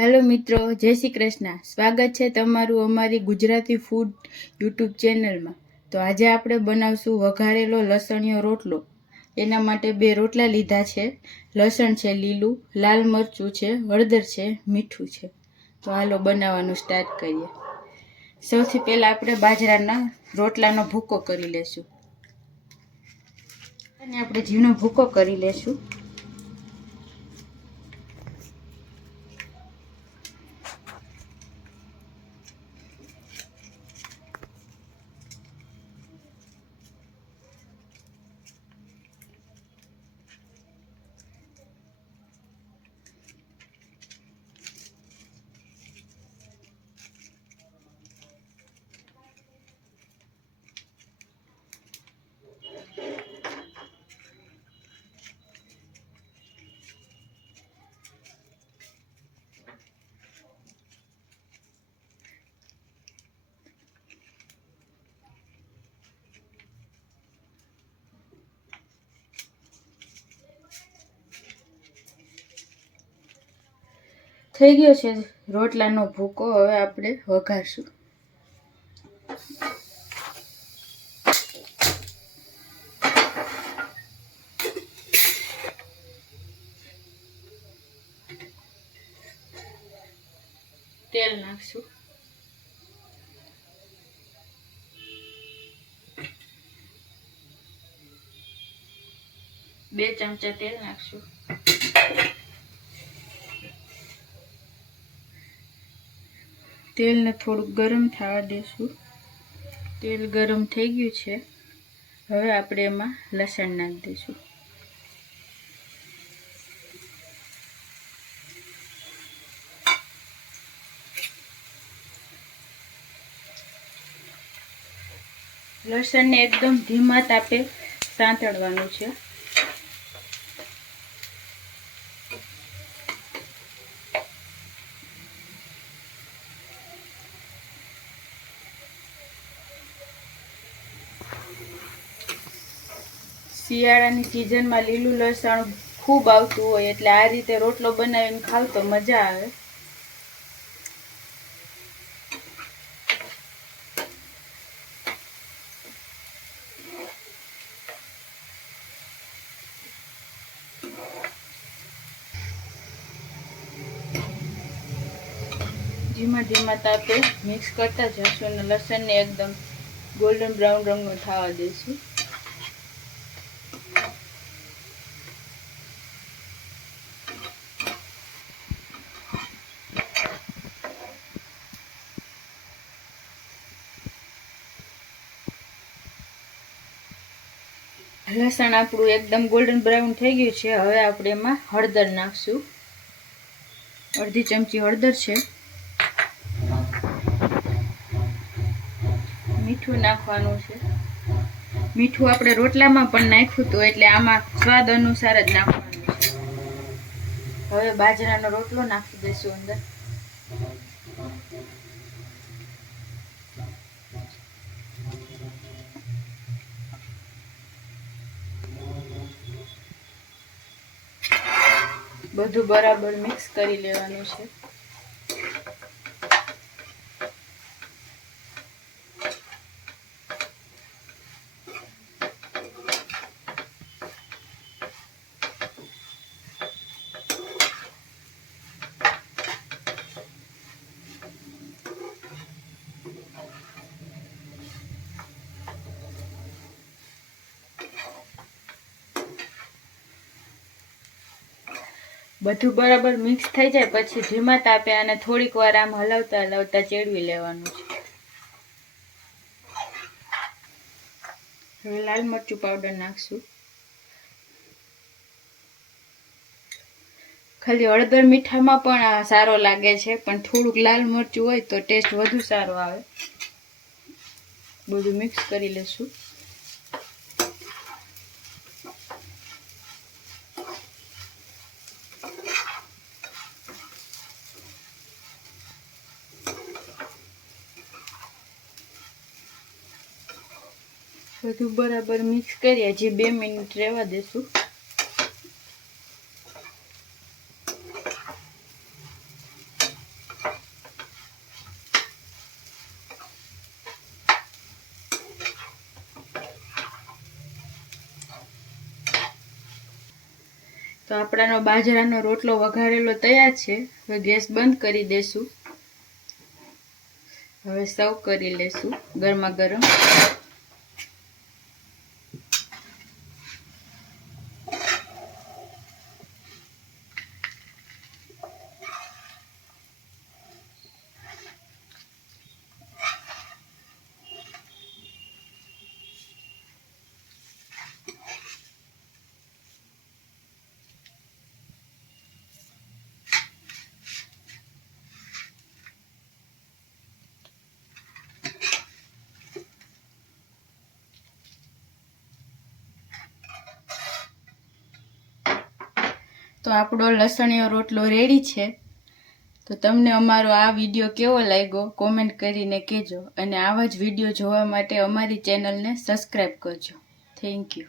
Hello મિત્રો, જય શ્રી કૃષ્ણ. સ્વાગત છે તમારું અમારી ગુજરાતી ફૂડ યુટ્યુબ ચેનલમાં. તો આજે આપણે બનાવશું વઘારેલો લસણીયો રોટલો. એના માટે બે રોટલા લીધા છે. લસણ છે લીલું, લાલ મરચું છે, હળદર છે, મીઠું છે. તો હાલો બનાવવાનું સ્ટાર્ટ કરીએ. સૌથી પહેલાં આપણે બાજરાના રોટલાનો ભૂકો કરી લેશું. અને આપણે ઝીણો ભૂકો કરી લેશું. થઈ ગયો છે રોટલાનો ભૂકો હવે આપણે વઘારશું. તેલ નાખશું. બે ચમચા તેલ નાખશું. તેલને થોડુંક ગરમ થવા દેશું. તેલ ગરમ થઈ ગયું છે. હવે આપણે એમાં લસણ નાખી દઈશું. લસણને એકદમ ધીમા તાપે સાંતળવાનું છે. શિયાળાની સિઝનમાં લીલું લસણ ખૂબ આવતું હોય એટલે આ રીતે રોટલો બનાવીને ખાવ તો મજા આવે. ધીમા ધીમા તાપે મિક્સ કરતા જશું અને લસણને એકદમ ગોલ્ડન બ્રાઉન રંગનો થવા દઈશું. લસણ આપણું એકદમ ગોલ્ડન બ્રાઉન થઈ ગયું છે. હવે આપણે એમાં હળદર નાખશું. અડધી ચમચી હળદર છે. મીઠું નાખવાનું છે. મીઠું આપણે રોટલામાં પણ નાખ્યું હતું એટલે આમાં સ્વાદ અનુસાર જ નાખવાનું છે. હવે બાજરાનો રોટલો નાખી દઈશું અંદર. બધું બરાબર મિક્સ કરી લેવાનું છે. બધું બરાબર મિક્સ થઈ જાય, પછી ધીમા તાપે અને થોડીક વાર આમ હલાવતા હલાવતા ચેડવી લેવાનું છે. લાલ મરચું પાવડર નાખશું. ખાલી હળદર મીઠામાં પણ સારો લાગે છે, પણ થોડુંક લાલ મરચું હોય તો ટેસ્ટ વધુ સારો આવે. બધું મિક્સ કરી લેશું. બધું બરાબર મિક્સ કરી હજી બે મિનિટ રહેવા દેશું. તો આપણાનો બાજરાનો રોટલો વઘારેલો તૈયાર છે. હવે ગેસ બંધ કરી દેશું. હવે સર્વ કરી લેશું ગરમા ગરમ. તો આપણો લસણીયો રોટલો રેડી છે. તો તમને અમારો આ વીડિયો કેવો લાગ્યો? કોમેન્ટ કરીને કહેજો. અને આવા જ વીડિયો જોવા માટે અમારી ચેનલને સબસ્ક્રાઈબ કરજો. Thank you